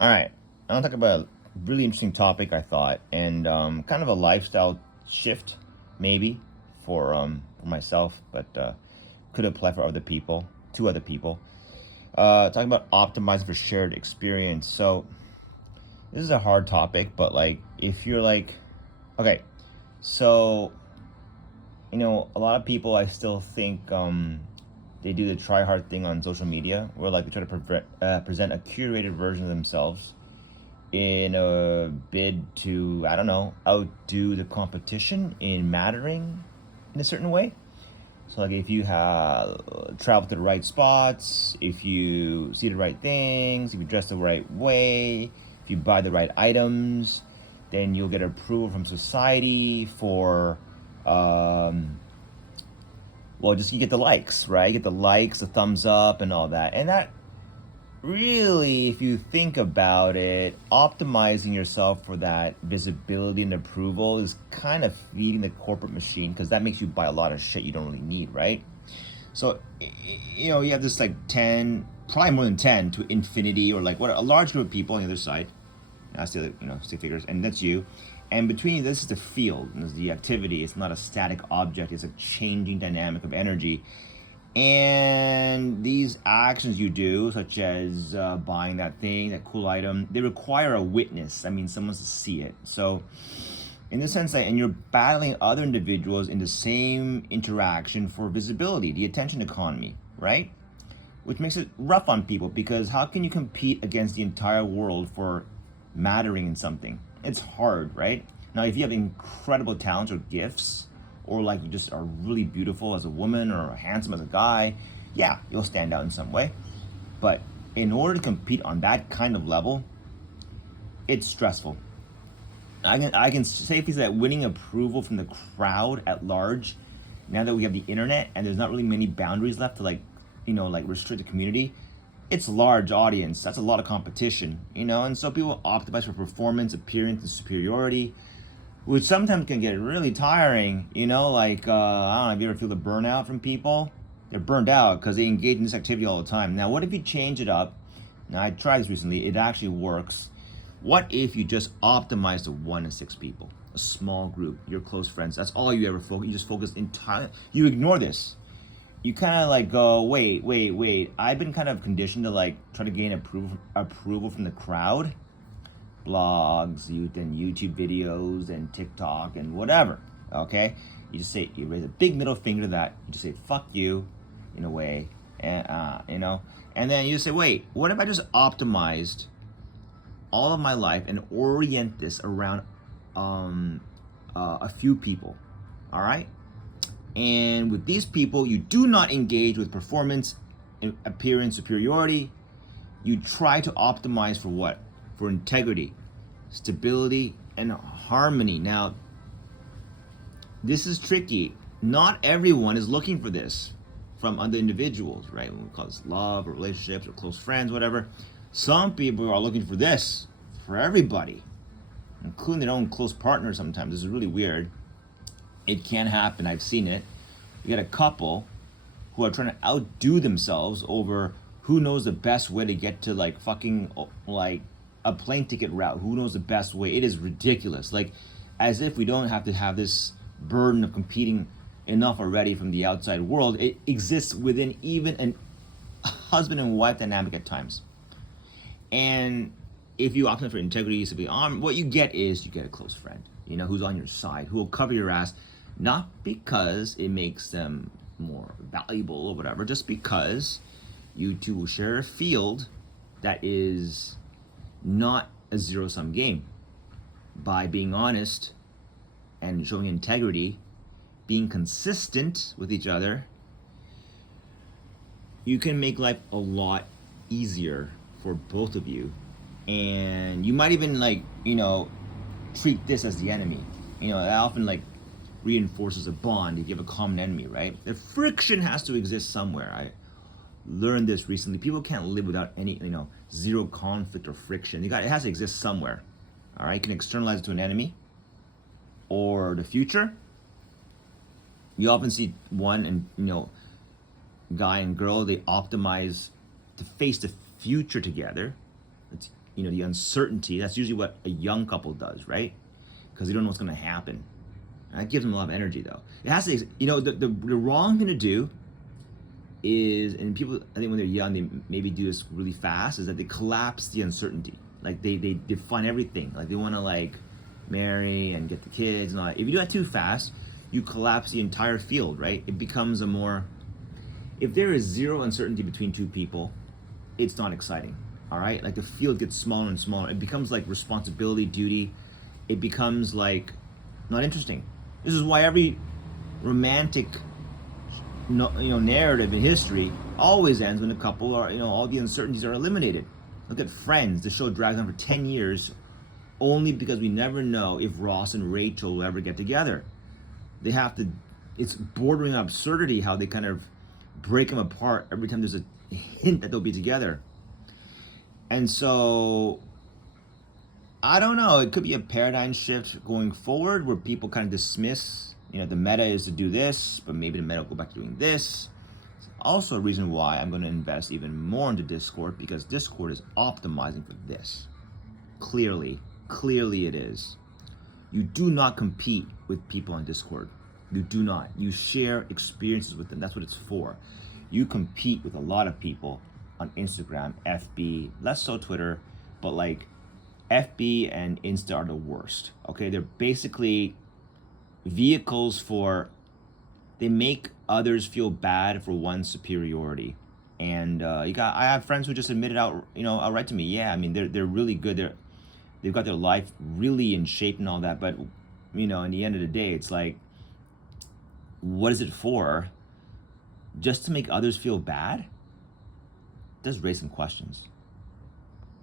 All right, I want to talk about a really interesting topic I thought, and kind of a lifestyle shift, maybe for myself, but could apply for other people, to other people. Talking about optimizing for shared experience. So this is a hard topic, but like if you're like, okay, so a lot of people I still think they do the try hard thing on social media, where like they try to present a curated version of themselves in a bid to, I don't know, outdo the competition in mattering in a certain way. So like if you have traveled to the right spots, if you see the right things, if you dress the right way, if you buy the right items, then you'll get approval from society for well, just you get the likes, right? You get the likes, the thumbs up and all that. And that really, if you think about it, optimizing yourself for that visibility and approval is kind of feeding the corporate machine, because that makes you buy a lot of shit you don't really need, right? So, you have this like 10, probably more than 10 to infinity, or like what a large group of people on the other side. That's the other, stick figures, and that's you. And between this is the field, and this is the activity. It's not a static object, it's a changing dynamic of energy. And these actions you do, such as buying that thing, that cool item, they require a witness. I mean, someone to see it. So, in the sense that, and you're battling other individuals in the same interaction for visibility, the attention economy, right? Which makes it rough on people, because how can you compete against the entire world for mattering in something? It's hard, right? Now, if you have incredible talents or gifts, or like you just are really beautiful as a woman or handsome as a guy, yeah, you'll stand out in some way. But in order to compete on that kind of level, it's stressful. I can safely say that winning approval from the crowd at large, now that we have the internet and there's not really many boundaries left to like restrict the community, it's a large audience. That's a lot of competition, and so people optimize for performance, appearance, and superiority, which sometimes can get really tiring. Like I don't know, have you ever feel the burnout from people? They're burned out because they engage in this activity all the time. Now, what if you change it up? Now, I tried this recently. It actually works. What if you just optimize to 1 to 6 people, a small group, your close friends? That's all you ever focus. You just focus entirely. You ignore this. You kind of like go, wait. I've been kind of conditioned to like try to gain approval from the crowd, blogs, and YouTube videos, and TikTok, and whatever. Okay, you raise a big middle finger to that. You just say fuck you, in a way, and then you just say, wait, what if I just optimized all of my life and orient this around a few people, all right? And with these people, you do not engage with performance, appearance, superiority. You try to optimize for what? For integrity, stability, and harmony. Now, this is tricky. Not everyone is looking for this from other individuals, right? We call this love or relationships or close friends, whatever. Some people are looking for this for everybody, including their own close partners sometimes. This is really weird. It can happen. I've seen it. You get a couple who are trying to outdo themselves over who knows the best way to get to like fucking like a plane ticket route. Who knows the best way? It is ridiculous. Like, as if we don't have to have this burden of competing enough already from the outside world. It exists within even a husband and wife dynamic at times. And if you opt for integrity, to be on, what you get is you get a close friend, who's on your side, who will cover your ass, not because it makes them more valuable or whatever, just because you two will share a field that is not a zero-sum game. By being honest and showing integrity, being consistent with each other, you can make life a lot easier for both of you. And you might even treat this as the enemy. That often reinforces a bond if you have a common enemy, right? The friction has to exist somewhere. I learned this recently. People can't live without any, zero conflict or friction. It has to exist somewhere. All right, you can externalize it to an enemy or the future. You often see one and guy and girl, they optimize to face the future together. It's the uncertainty. That's usually what a young couple does, right? Because they don't know what's going to happen. That gives them a lot of energy, though. It has to, the wrong thing to do is, and people, I think when they're young, they maybe do this really fast, is that they collapse the uncertainty. Like they define everything. Like they want to like marry and get the kids and all that. If you do that too fast, you collapse the entire field, right? It becomes a more, if there is zero uncertainty between two people, it's not exciting, all right? Like the field gets smaller and smaller. It becomes like responsibility, duty. It becomes like not interesting. This is why every romantic narrative in history always ends when a couple are, all the uncertainties are eliminated. Look at Friends. The show drags on for 10 years only because we never know if Ross and Rachel will ever get together. They have to, it's bordering on absurdity how they kind of break them apart every time there's a hint that they'll be together. And so, I don't know, it could be a paradigm shift going forward where people kind of dismiss, the meta is to do this, but maybe the meta will go back to doing this. It's also a reason why I'm going to invest even more into Discord, because Discord is optimizing for this. Clearly it is. You do not compete with people on Discord. You do not. You share experiences with them. That's what it's for. You compete with a lot of people on Instagram, FB, less so Twitter, but like FB and Insta are the worst. Okay, they're basically vehicles for, they make others feel bad for one's superiority. And I have friends who just admitted outright to me, yeah, I mean they're really good. They've got their life really in shape and all that, but in the end of the day, it's like, what is it for? Just to make others feel bad? It does raise some questions.